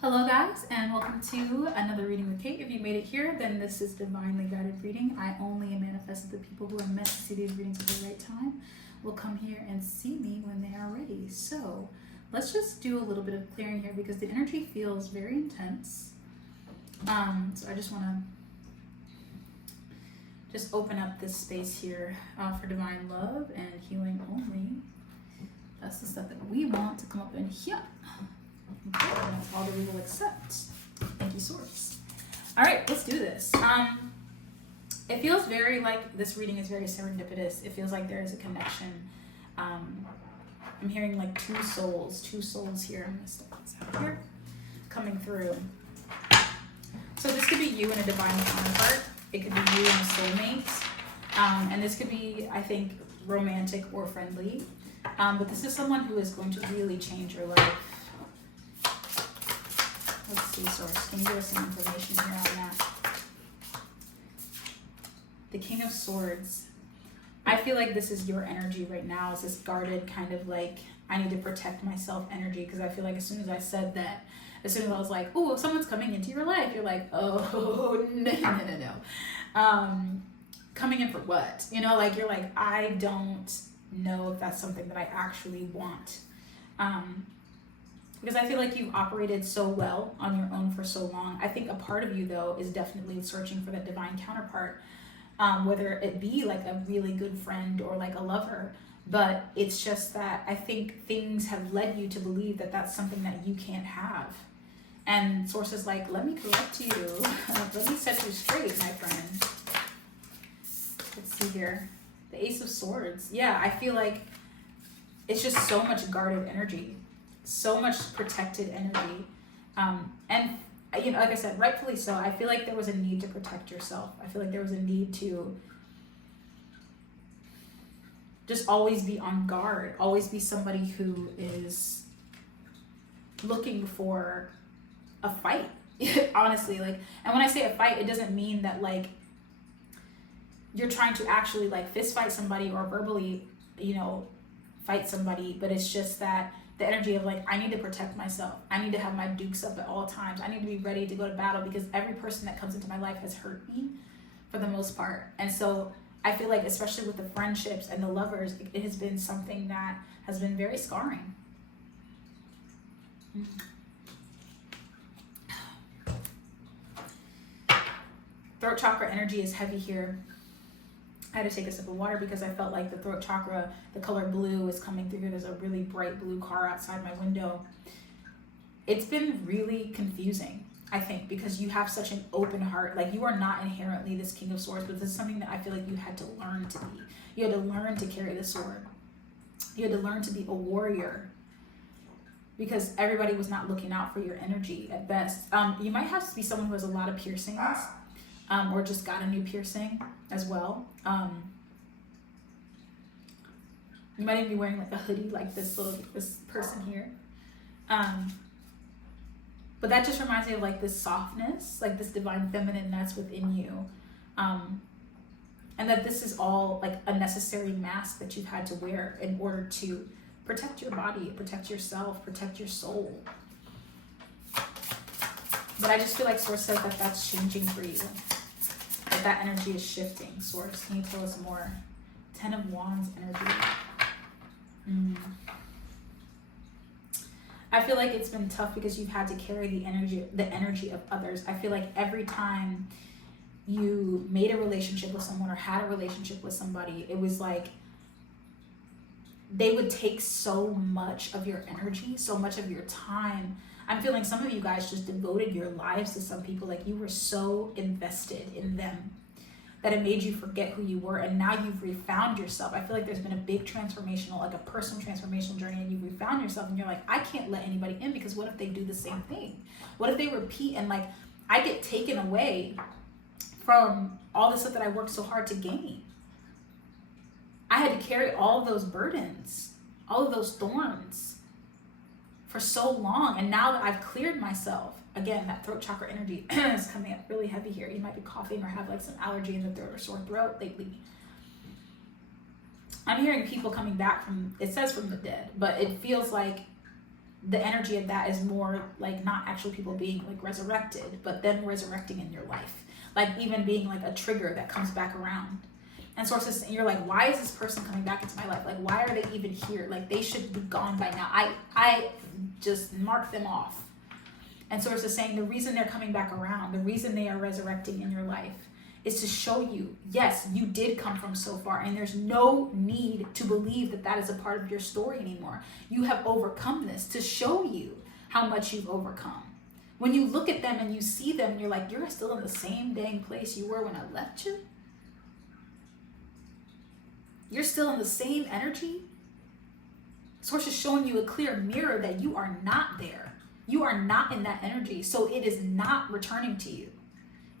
Hello guys, and welcome to another reading with Kate. If you made it here, then this is divinely guided reading. I only manifest the people who are meant to see these readings at the right time will come here and see me when they are ready. So let's just do a little bit of clearing here because the energy feels very intense. So I just want to just open up this space here for divine love and healing only. That's the stuff that we want to come up in here. Okay, and that's all that we will accept. Thank you, Source. All right, let's do this. It feels very like this reading is very serendipitous. It feels like there is a connection. I'm hearing like two souls here. I'm gonna step this out here, coming through. So this could be you and a divine counterpart. It could be you and a soulmate. And this could be, I think, romantic or friendly. But this is someone who is going to really change your life. Let's see, Source. Can you give us some information here on that? The King of Swords. I feel like this is your energy right now. It's this guarded kind of like, I need to protect myself energy. Because I feel like as soon as I said that, as soon as I was like, oh, someone's coming into your life, you're like, oh, no. Coming in for what? You know, like you're like, I don't know if that's something that I actually want. Because I feel like you've operated so well on your own for so long. I think a part of you, though, is definitely searching for that divine counterpart, whether it be like a really good friend or like a lover. But it's just that I think things have led you to believe that that's something that you can't have. And Source is like, let me correct you. Let me set you straight, my friend. Let's see here. The Ace of Swords. Yeah, I feel like it's just so much guarded energy. So much protected energy. And, you know, like I said, rightfully so. I feel like there was a need to protect yourself. I feel like there was a need to just always be on guard. Always be somebody who is looking for a fight. Honestly, like, and when I say a fight, it doesn't mean that, like, you're trying to actually, like, fist fight somebody or verbally, you know, fight somebody. But it's just that the energy of like, I need to protect myself. I need to have my dukes up at all times. I need to be ready to go to battle because every person that comes into my life has hurt me for the most part. And so I feel like, especially with the friendships and the lovers, it has been something that has been very scarring. Throat chakra energy is heavy here. I had to take a sip of water because I felt like the throat chakra, the color blue is coming through here. There's a really bright blue car outside my window. It's been really confusing, I think, because you have such an open heart. Like, you are not inherently this King of Swords, but this is something that I feel like you had to learn to be. You had to learn to carry the sword. You had to learn to be a warrior because everybody was not looking out for your energy at best. You might have to be someone who has a lot of piercings. Or just got a new piercing as well. You might even be wearing like a hoodie like this person here. But that just reminds me of like this softness, like this divine feminine that's within you. And that this is all like a necessary mask that you've had to wear in order to protect your body, protect yourself, protect your soul. But I just feel like Source says that that's changing for you. That energy is shifting. Source, can you tell us more? 10 of Wands energy. I feel like it's been tough because you've had to carry the energy of others. I feel like every time you made a relationship with someone or had a relationship with somebody, it was like they would take so much of your energy, so much of your time. I'm feeling some of you guys just devoted your lives to some people. Like, you were so invested in them that it made you forget who you were. And now you've refound yourself. I feel like there's been a big transformational, like a personal transformational journey, and you've refound yourself and you're like, I can't let anybody in because what if they do the same thing? What if they repeat and like, I get taken away from all the stuff that I worked so hard to gain? I had to carry all of those burdens, all of those thorns for so long, and now that I've cleared myself, again, that throat chakra energy is coming up really heavy here. You might be coughing or have like some allergy in the throat or sore throat lately. I'm hearing people coming back from, it says from the dead, but it feels like the energy of that is more like not actual people being like resurrected, but them resurrecting in your life. Like even being like a trigger that comes back around. And sources, you're like, why is this person coming back into my life? Like, why are they even here? Like, they should be gone by now. I just mark them off. And sources saying the reason they're coming back around, the reason they are resurrecting in your life is to show you, yes, you did come from so far, and there's no need to believe that that is a part of your story anymore. You have overcome this to show you how much you've overcome. When you look at them and you see them, and you're like, you're still in the same dang place you were when I left you. You're still in the same energy. Source is showing you a clear mirror that you are not there. You are not in that energy. So it is not returning to you.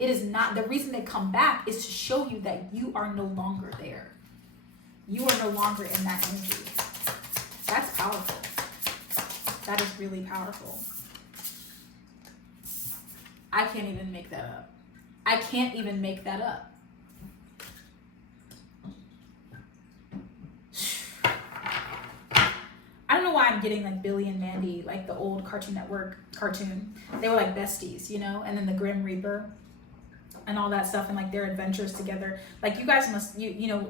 It is not. The reason they come back is to show you that you are no longer there. You are no longer in that energy. That's powerful. That is really powerful. I can't even make that up. I can't even make that up. I don't know why I'm getting like Billy and Mandy, like the old Cartoon Network cartoon. They were like besties, you know, and then the Grim Reaper and all that stuff, and like their adventures together. Like you guys must, you know,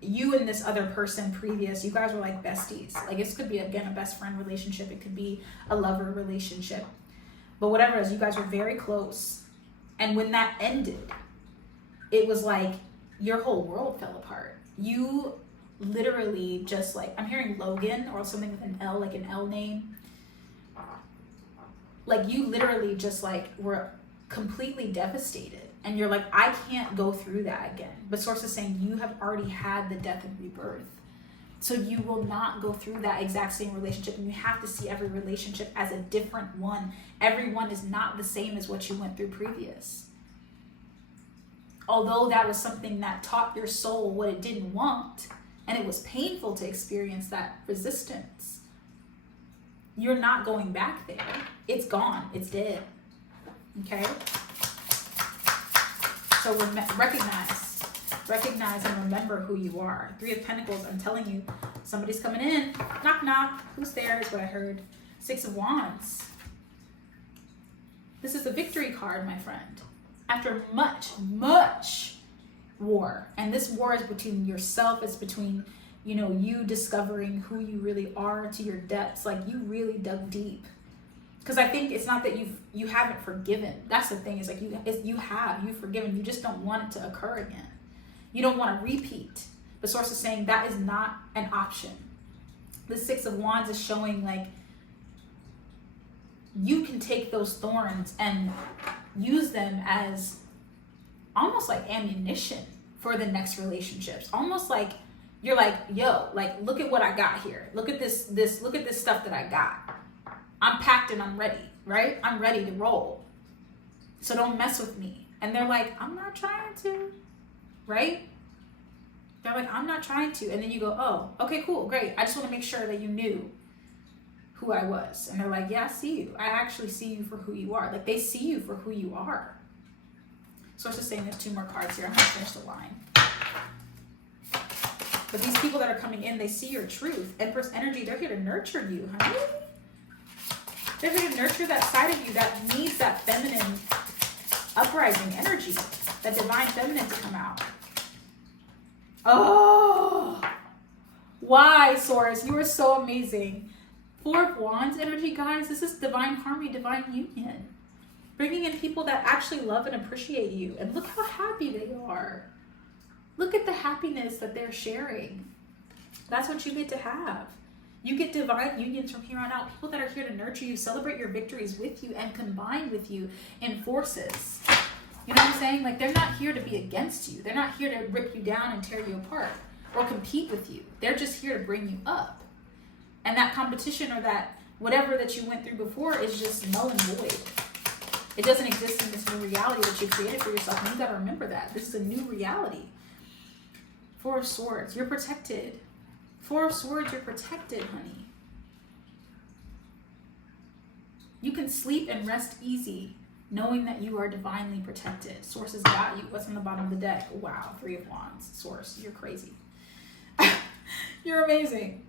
you and this other person previous, you guys were like besties. Like this could be, again, a best friend relationship. It could be a lover relationship. But whatever it is, you guys were very close. And when that ended, it was like your whole world fell apart. You literally just like, I'm hearing Logan or something with an L, like an L name. Like you literally just like were completely devastated. And you're like, I can't go through that again. But source is saying you have already had the death and rebirth. So you will not go through that exact same relationship. And you have to see every relationship as a different one. Everyone is not the same as what you went through previous. Although that was something that taught your soul what it didn't want, and it was painful to experience that resistance, you're not going back there. It's gone. It's dead. Okay? So recognize and remember who you are. 3 of Pentacles, I'm telling you, somebody's coming in. Knock, knock. Who's there is what I heard. 6 of Wands. This is the victory card, my friend. After much, much war, and this war is between yourself, it's between, you know, you discovering who you really are to your depths. Like you really dug deep. Because I think it's not that you haven't forgiven. That's the thing. Is like you've forgiven. You just don't want it to occur again. You don't want to repeat. The source is saying that is not an option. The 6 of Wands is showing like you can take those thorns and use them as almost like ammunition for the next relationships. Almost like you're like, yo, like look at what I got here. Look at this look at this stuff that I got. I'm packed and I'm ready, right? I'm ready to roll. So don't mess with me. And they're like, I'm not trying to, right? They're like, I'm not trying to. And then you go, oh, okay, cool, great. I just want to make sure that you knew who I was. And they're like, yeah, I see you. I actually see you for who you are. Like they see you for who you are. So it's just saying there's 2 more cards here. I'm going to finish the line. But these people that are coming in, they see your truth. Empress energy, they're here to nurture you, honey. They're here to nurture that side of you that needs that feminine uprising energy, that divine feminine to come out. Oh, why, Source? You are so amazing. 4 of Wands energy, guys. This is divine harmony, divine union. Bringing in people that actually love and appreciate you. And look how happy they are. Look at the happiness that they're sharing. That's what you get to have. You get divine unions from here on out. People that are here to nurture you, celebrate your victories with you, and combine with you in forces. You know what I'm saying? Like, they're not here to be against you. They're not here to rip you down and tear you apart or compete with you. They're just here to bring you up. And that competition or that whatever that you went through before is just null and void. It doesn't exist in this new reality that you created for yourself. And you got to remember that. This is a new reality. 4 of Swords. You're protected. 4 of Swords, you're protected, honey. You can sleep and rest easy knowing that you are divinely protected. Source has got you. What's on the bottom of the deck? Wow, 3 of Wands. Source, you're crazy. You're amazing.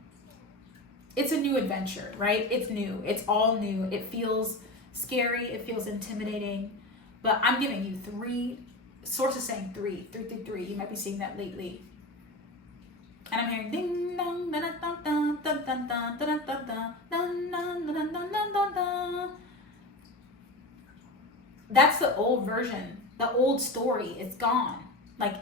it's a new adventure, right? It's new. It's all new. It feels scary. It feels intimidating. But I'm giving you three. Sources saying three. You might be seeing that lately. And I'm hearing ding dong, da da da da da da da da da da da. That's the old version, the old story. It's gone. Like,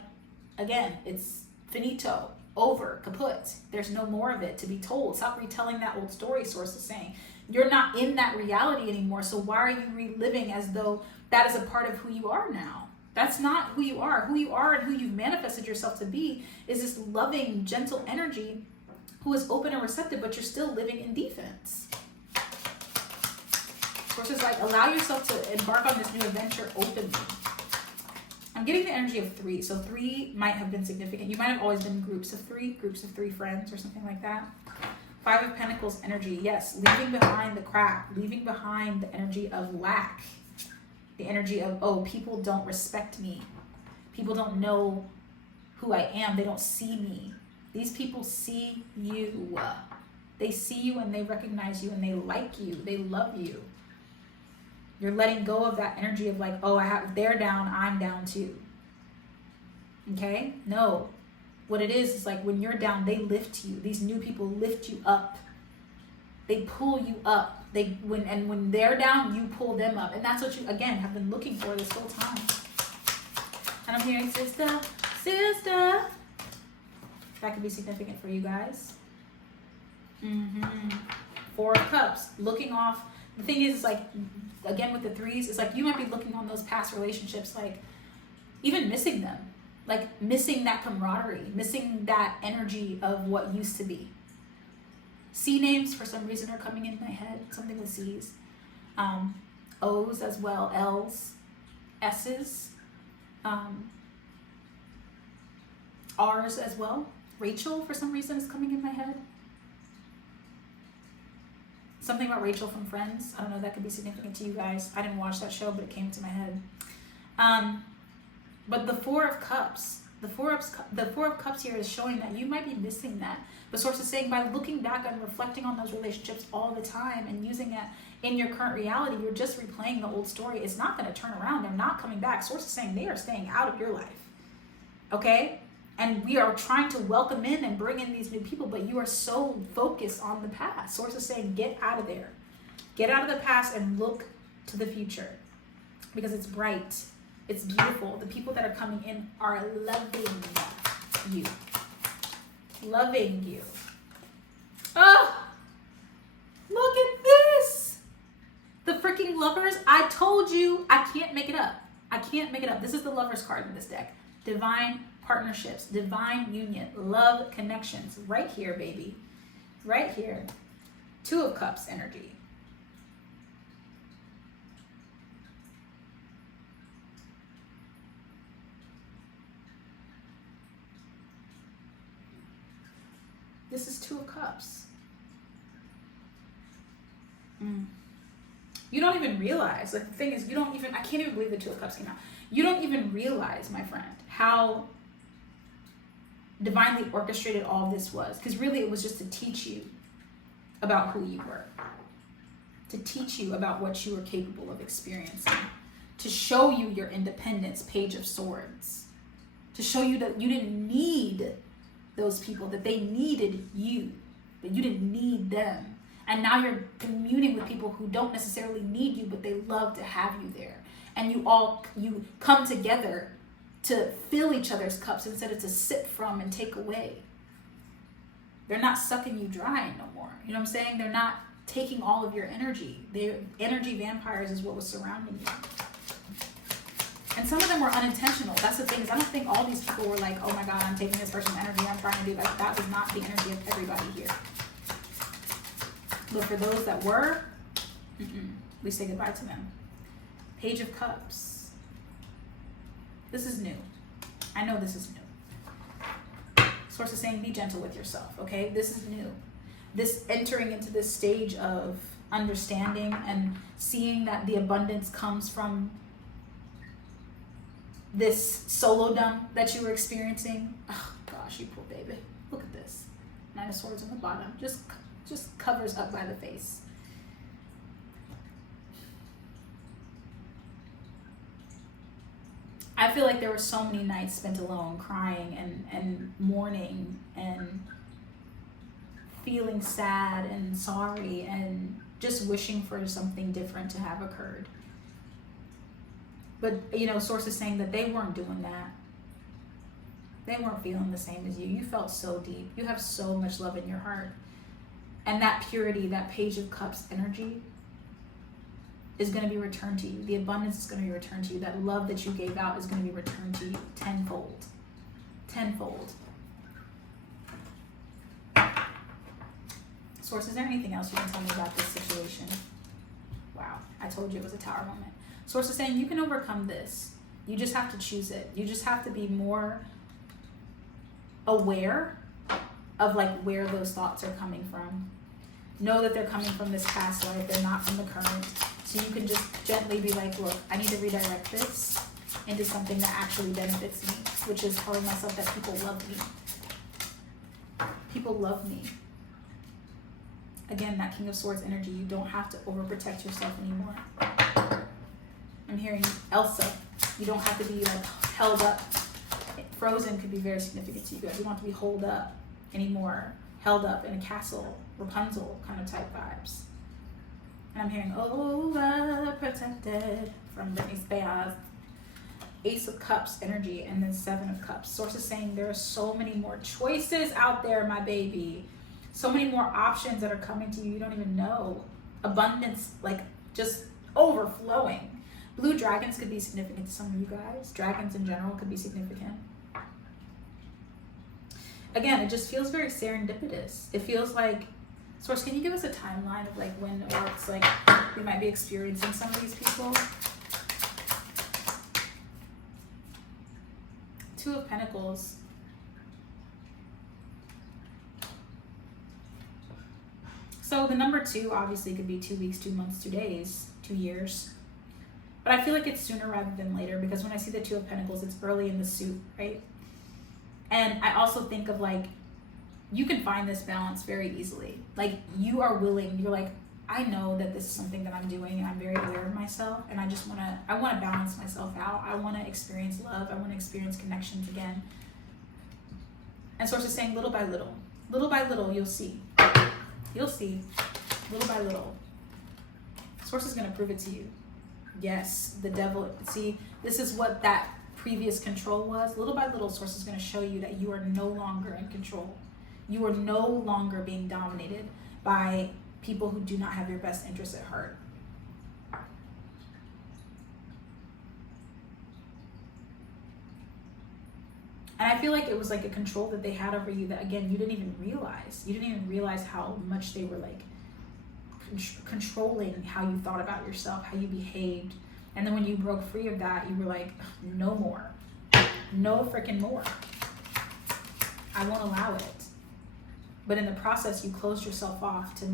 again, it's finito, over, kaput. There's no more of it to be told. Stop retelling that old story, Source is saying. You're not in that reality anymore, so why are you reliving as though that is a part of who you are now? That's not who you are. Who you are and who you've manifested yourself to be is this loving, gentle energy who is open and receptive, but you're still living in defense. Source is like, allow yourself to embark on this new adventure openly. I'm getting the energy of three. So three might have been significant. You might have always been groups of three friends or something like that. Five of Pentacles energy. Yes, leaving behind the crap, leaving behind the energy of lack. The energy of, oh, people don't respect me. People don't know who I am. They don't see me. These people see you. They see you and they recognize you and they like you. They love you. You're letting go of that energy of like, oh, they're down, I'm down too. Okay? No. What it is like when you're down, they lift you. These new people lift you up. They pull you up. When they're down, you pull them up. And that's what you, again, have been looking for this whole time. And I'm hearing sister. That could be significant for you guys. Four of Cups, looking off. The thing is like, again, with the threes, it's like you might be looking on those past relationships, like even missing them. Like missing that camaraderie, missing that energy of what used to be. C names for some reason are coming in my head, something with C's. O's as well, L's, S's, R's as well. Rachel for some reason is coming in my head. Something about Rachel from Friends. I don't know, that could be significant to you guys. I didn't watch that show, but it came to my head. But the Four of Cups, the Four of Cups here is showing that you might be missing that. The Source is saying by looking back and reflecting on those relationships all the time and using it in your current reality, you're just replaying the old story. It's not going to turn around. They're not coming back. Source is saying they are staying out of your life. Okay? And we are trying to welcome in and bring in these new people, but you are so focused on the past. Source is saying get out of there. Get out of the past and look to the future because it's bright. It's beautiful. The people that are coming in are loving you. Loving you. Oh, look at this. The freaking Lovers. I told you I can't make it up. I can't make it up. This is the Lovers card in this deck. Divine partnerships, divine union, love connections. Right here, baby. Right here. Two of Cups energy. This is Two of Cups. You don't even realize, like the thing is, I can't even believe the Two of Cups came out. You don't even realize, my friend, how divinely orchestrated all of this was. Because really it was just to teach you about who you were. To teach you about what you were capable of experiencing. To show you your independence, Page of Swords. To show you that you didn't need those people, that they needed you, but you didn't need them. And now you're communing with people who don't necessarily need you, but they love to have you there. And you come together to fill each other's cups instead of to sip from and take away. They're not sucking you dry no more. You know what I'm saying? They're not taking all of your energy. They're energy vampires is what was surrounding you. And some of them were unintentional. That's the thing, is I don't think all these people were like, oh my God, I'm taking this person's energy, I'm trying to do that. That was not the energy of everybody here. But for those that were, we say goodbye to them. Page of Cups. This is new. I know this is new. Source is saying be gentle with yourself, okay? This is new. This entering into this stage of understanding and seeing that the abundance comes from this solo dump that you were experiencing. Oh gosh, you poor baby. Look at this. Nine of Swords on the bottom. Just just covers up by the face. I feel like there were so many nights spent alone, crying and mourning and feeling sad and sorry and just wishing for something different to have occurred. But, you know, Source is saying that they weren't doing that. They weren't feeling the same as you. You felt so deep. You have so much love in your heart. And that purity, that Page of Cups energy is going to be returned to you. The abundance is going to be returned to you. That love that you gave out is going to be returned to you tenfold. Tenfold. Source, is there anything else you can tell me about this situation? Wow, I told you it was a Tower moment. Source is saying you can overcome this. You just have to choose it. You just have to be more aware of like where those thoughts are coming from. Know that they're coming from this past life. They're not from the current. So you can just gently be like, look, I need to redirect this into something that actually benefits me, which is telling myself that people love me. People love me. Again, that King of Swords energy, you don't have to overprotect yourself anymore. I'm hearing Elsa. You don't have to be like held up. Frozen could be very significant to you guys. You don't have to be holed up anymore, held up in a castle, Rapunzel kind of type vibes. And I'm hearing overprotected from Britney Spears. Ace of Cups energy, and then Seven of Cups. Source is saying there are so many more choices out there, my baby. So many more options that are coming to you. You don't even know. Abundance, like just overflowing. Blue dragons could be significant to some of you guys. Dragons in general could be significant. Again, it just feels very serendipitous. It feels like, Source, can you give us a timeline of like when it looks like we might be experiencing some of these people? Two of Pentacles. So the number 2 obviously could be 2 weeks, 2 months, 2 days, 2 years. But I feel like it's sooner rather than later, because when I see the Two of Pentacles, it's early in the suit, right? And I also think of like, you can find this balance very easily. Like you are willing, you're like, I know that this is something that I'm doing and I'm very aware of myself, and I want to balance myself out. I want to experience love. I want to experience connections again. And Source is saying little by little, you'll see. You'll see, little by little. Source is going to prove it to you. Yes, the devil. See, this is what that previous control was. Little by little, Source is going to show you that you are no longer in control. You are no longer being dominated by people who do not have your best interests at heart. And I feel like it was like a control that they had over you that, again, you didn't even realize. You didn't even realize how much they were like controlling how you thought about yourself, how you behaved. And then when you broke free of that, you were like, no more. No freaking more. I won't allow it. But in the process, you closed yourself off to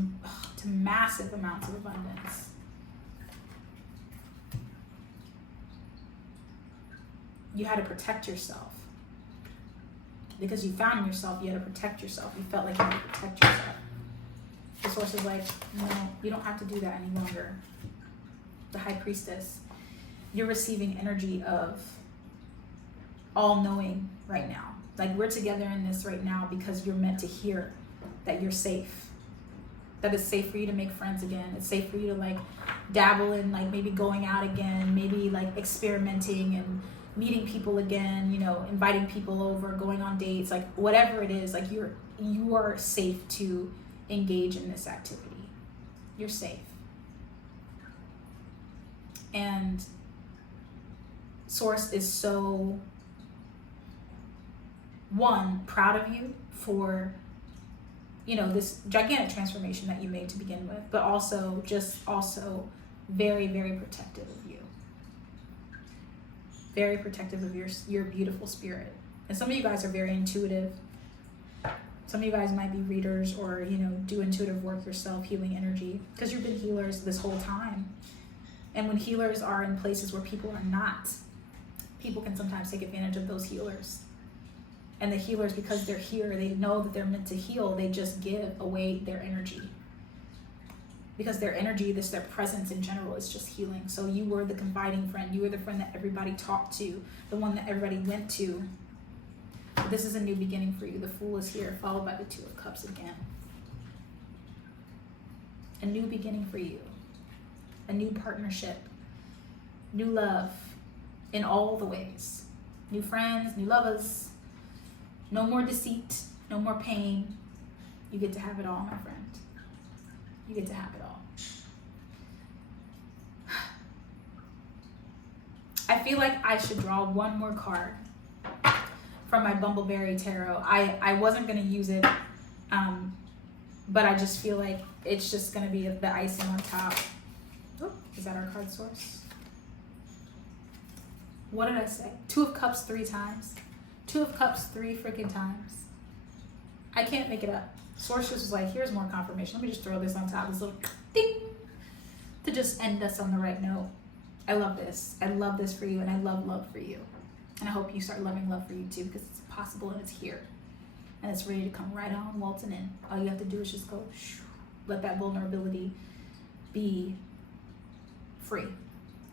massive amounts of abundance. You had to protect yourself. Because you found yourself, you had to protect yourself. You felt like you had to protect yourself. The Source is like, no, you don't have to do that any longer. The High Priestess, you're receiving energy of all-knowing right now. Like we're together in this right now because you're meant to hear that you're safe. That it's safe for you to make friends again. It's safe for you to like dabble in like maybe going out again, maybe like experimenting and meeting people again, you know, inviting people over, going on dates, like whatever it is, like you are safe to engage in this activity. You're safe. And Source is so, one, proud of you for, you know, this gigantic transformation that you made to begin with, but also very, very protective of you. Very protective of your beautiful spirit. And some of you guys are very intuitive. Some of you guys might be readers or, you know, do intuitive work yourself, healing energy, because you've been healers this whole time. And when healers are in places where people are not, people can sometimes take advantage of those healers. And the healers, because they're here, they know that they're meant to heal, they just give away their energy. Because their energy, their presence in general is just healing. So you were the confiding friend. You were the friend that everybody talked to, the one that everybody went to. But this is a new beginning for you. The Fool is here, followed by the Two of Cups again. A new beginning for you. A new partnership. New love in all the ways. New friends, new lovers. No more deceit, no more pain. You get to have it all, my friend. You get to have it all. I feel like I should draw one more card from my Bumbleberry Tarot. I wasn't going to use it, but I just feel like it's just going to be the icing on top. Oh, is that our card source? What did I say? Two of Cups 3 times. Two of Cups 3 freaking times. I can't make it up. Source just was like, here's more confirmation. Let me just throw this on top, this little ding, to just end us on the right note. I love this. I love this for you, and I love love for you. And I hope you start loving love for you too, because it's possible and it's here. And it's ready to come right on, waltzing in. All you have to do is just go, let that vulnerability be free.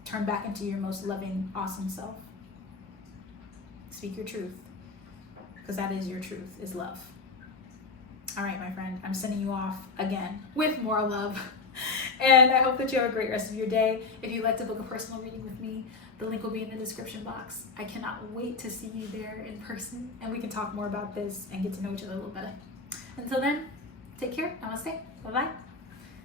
Turn back into your most loving, awesome self. Speak your truth, because that is your truth, is love. All right, my friend, I'm sending you off again with more love. And I hope that you have a great rest of your day. If you'd like to book a personal reading with me, the link will be in the description box. I cannot wait to see you there in person, and we can talk more about this and get to know each other a little better. Until then, take care. Namaste. Bye-bye.